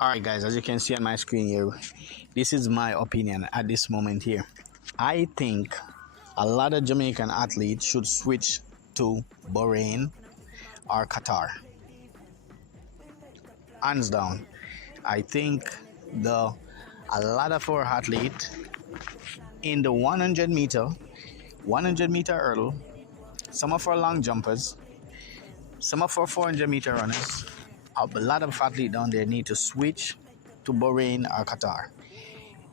All right, guys, as you can see on my screen here, this is my opinion at this moment here. I think a lot of Jamaican athletes should switch to Bahrain or Qatar. Hands down. I think the a lot of our athletes in the 100 meter hurdle, some of our long jumpers, some of our 400-meter runners, a lot of athletes down there need to switch to Bahrain or Qatar.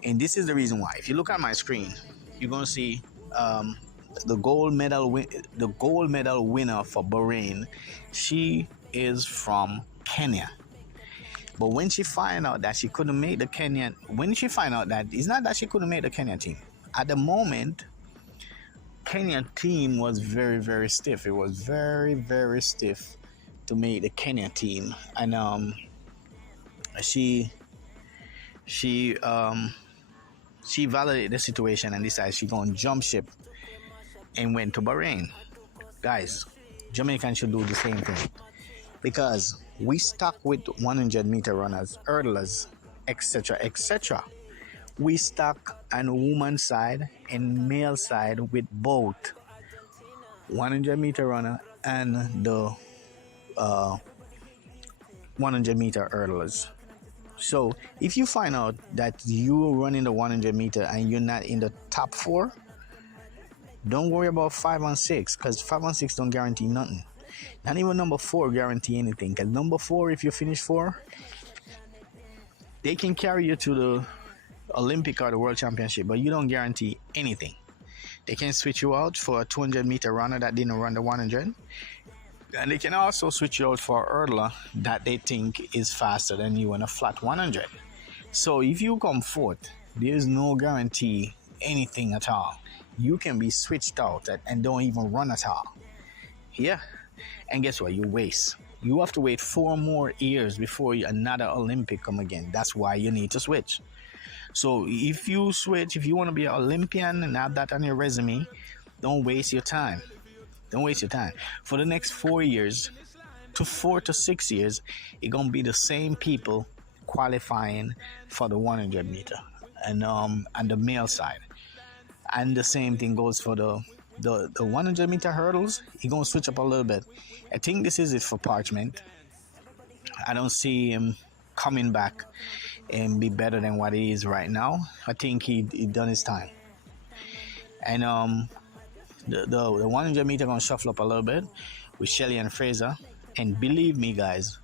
And this is the reason why. If you look at my screen, you're gonna see the gold medal winner for Bahrain. She is from Kenya. But when she found out that she couldn't make the Kenyan, it's not that she couldn't make the Kenya team. At the moment, Kenya team was very, very stiff. It was very, very stiff to make the Kenya team, and she validated the situation and decided she gonna jump ship and went to Bahrain. Guys, Jamaicans should do the same thing because we stuck with 100-meter runners, hurdlers, etc., etc. We stuck on woman's side and male side with both 100-meter runner and the 100-meter hurdlers. So if you find out that you're running the 100-meter and you're not in the top 4, don't worry about 5 and 6, because 5 and 6 don't guarantee nothing. Not even number 4 guarantee anything, because number 4, if you finish 4, they can carry you to the Olympic or the World Championship, but you don't guarantee anything. They can switch you out for a 200-meter runner that didn't run the 100, and they can also switch you out for a hurdler that they think is faster than you in a flat 100. So if you come fourth, there's no guarantee anything at all. You can be switched out and don't even run at all. Yeah. And guess what? You waste. You have to wait 4 more years before another Olympic come again. That's why you need to switch. So if you switch, if you want to be an Olympian and have that on your resume, don't waste your time. Don't waste your time. For the next 4 years, to 4 to 6 years, it's going to be the same people qualifying for the 100-meter and the male side. And the same thing goes for the 100-meter hurdles. You're going to switch up a little bit. I think this is it for Parchment. I don't see him coming back and be better than what he is right now. I think he done his time. And the 100-meter going to shuffle up a little bit with Shelly and Fraser. And believe me, guys,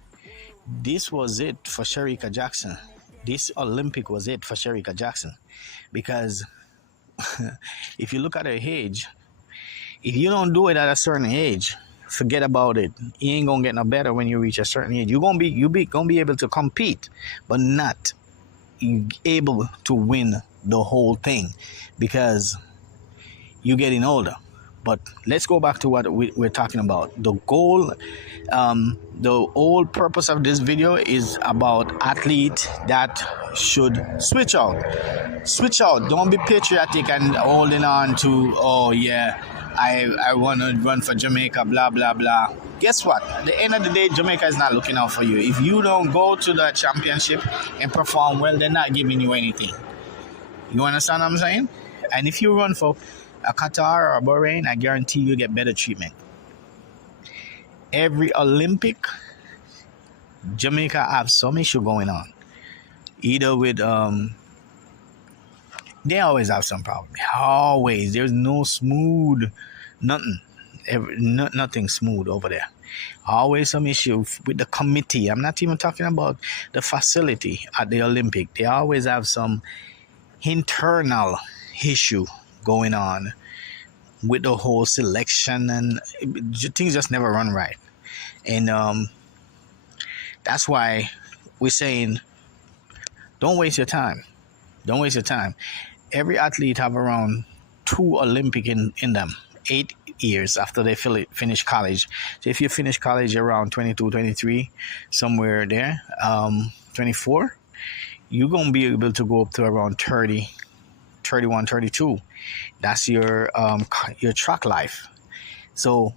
this was it for Shericka Jackson. This Olympic was it for Shericka Jackson. Because if you look at her age, if you don't do it at a certain age, forget about it. You ain't gonna get no better when you reach a certain age. You're gonna be able to compete, but not able to win the whole thing because you're getting older. But let's go back to what we're talking about. The goal, the whole purpose of this video is about athletes that should switch out. Switch out. Don't be patriotic and holding on to, oh yeah, I want to run for Jamaica, blah, blah, blah. Guess what? At the end of the day, Jamaica is not looking out for you. If you don't go to the championship and perform well, they're not giving you anything. You understand what I'm saying? And if you run for a Qatar or a Bahrain, I guarantee you get better treatment. Every Olympic, Jamaica have some issue going on. Either with, they always have some problem. Always. There's no smooth, nothing. Nothing smooth over there. Always some issue with the committee. I'm not even talking about the facility at the Olympic. They always have some internal issue going on with the whole selection, and things just never run right. And that's why we're saying don't waste your time. Don't waste your time. Every athlete have around 2 Olympic in them, 8 years after they finish college. So if you finish college around 22, 23, somewhere there, 24, you're going to be able to go up to around 30, 31, 32. That's your track life. So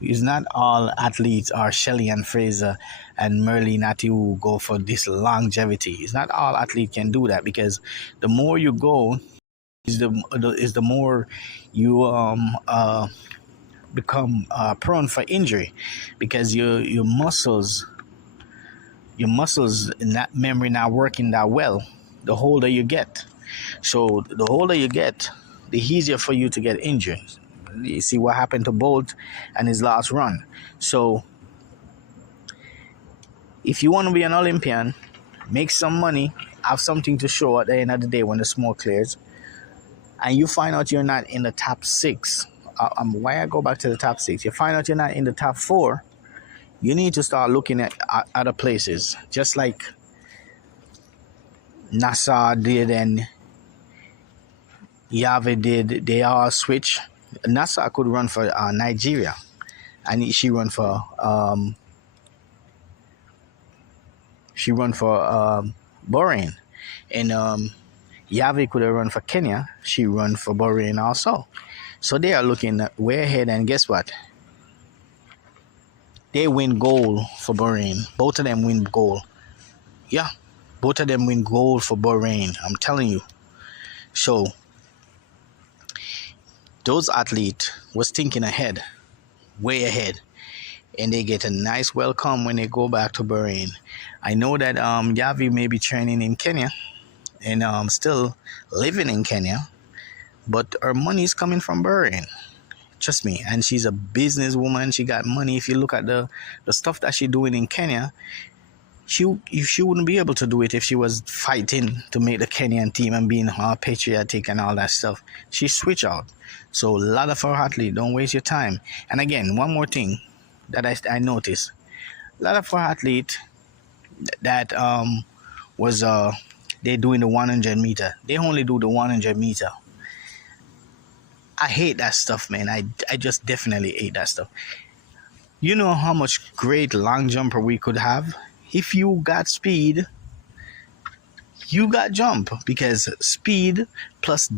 it's not all athletes are Shelly and Fraser and merely not to go for this longevity. It's not all athlete can do that, because the more you go is the more you become prone for injury, because your muscles in that memory not working that well the older you get. So the older you get, the easier for you to get injured. You see what happened to Bolt and his last run. So if you want to be an Olympian, make some money, have something to show at the end of the day when the smoke clears, and you find out you're not in the top six. Why I go back to the top six? You find out you're not in the top four. You need to start looking at other places, just like NASA did and Yavi did. They all switch. NASA could run for Nigeria, and she run for Bahrain, and Yavi could have run for Kenya. She run for Bahrain also. So they are looking way ahead, and guess what? They win gold for Bahrain. Both of them win gold. Yeah, both of them win gold for Bahrain. I'm telling you. So those athletes was thinking ahead, way ahead, and they get a nice welcome when they go back to Bahrain. I know that Yavi may be training in Kenya and still living in Kenya, but her money is coming from Bahrain. Trust me. And she's a businesswoman. She got money. If you look at the stuff that she's doing in Kenya, she wouldn't be able to do it if she was fighting to make the Kenyan team and being patriotic and all that stuff. She switched out. So a lot of our athletes, don't waste your time. And again, one more thing that I noticed. A lot of our athletes that they doing the 100 meter. They only do the 100 meter. I hate that stuff, man. I just definitely hate that stuff. You know how much great long jumper we could have? If you got speed, you got jump, because speed plus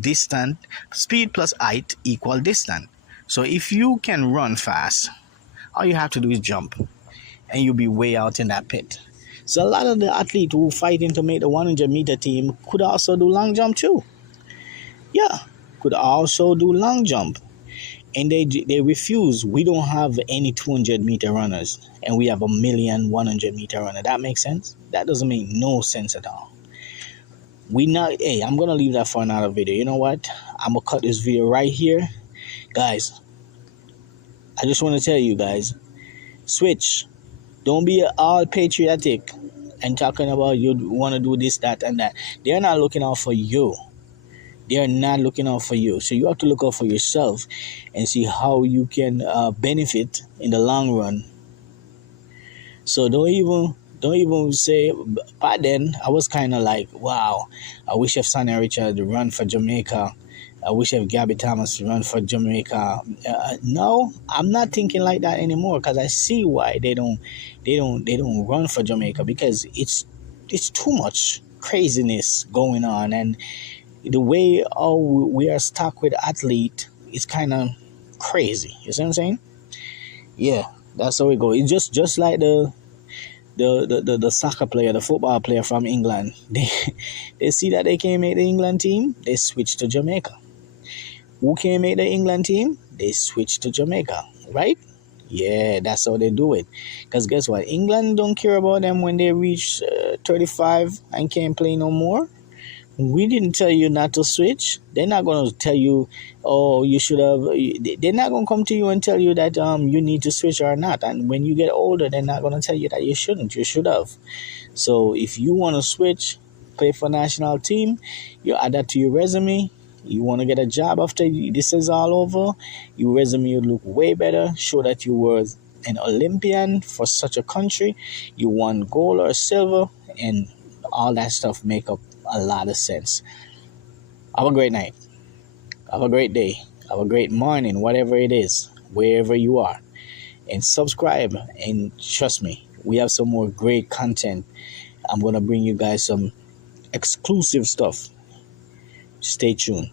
height equal distance. So if you can run fast, all you have to do is jump, and you'll be way out in that pit. So a lot of the athletes who fighting to make the 100 meter team could also do long jump too. Yeah, could also do long jump. And they refuse. We don't have any 200 meter runners, and we have a million 100 meter runner. That makes sense? That doesn't make no sense at all. Hey, I'm going to leave that for another video. You know what? I'm going to cut this video right here. Guys, I just want to tell you guys, switch. Don't be all patriotic and talking about you want to do this, that, and that. They're not looking out for you. They are not looking out for you. So you have to look out for yourself and see how you can benefit in the long run. So don't even say. Back then, I was kind of like, wow, I wish if Sonny Richard run for Jamaica. I wish if Gabby Thomas run for Jamaica. No, I'm not thinking like that anymore, because I see why they don't run for Jamaica, because it's too much craziness going on, and the way we are stuck with athlete is kind of crazy. You see what I'm saying? Yeah, that's how it goes. It's just like the soccer player, the football player from England. They see that they can't make the England team, they switch to Jamaica. Who can't make the England team? They switch to Jamaica, right? Yeah, that's how they do it. Because guess what? England don't care about them when they reach 35 and can't play no more. We didn't tell you not to switch. They're not going to tell you, oh, you should have. They're not going to come to you and tell you that you need to switch or not. And when you get older, they're not going to tell you that you shouldn't. You should have. So if you want to switch, play for national team, you add that to your resume. You want to get a job after this is all over, your resume would look way better. Show that you were an Olympian for such a country. You won gold or silver, and all that stuff make up a lot of sense. Have a great night. Have a great day. Have a great morning, whatever it is, wherever you are. And subscribe, and trust me, we have some more great content. I'm going to bring you guys some exclusive stuff. Stay tuned.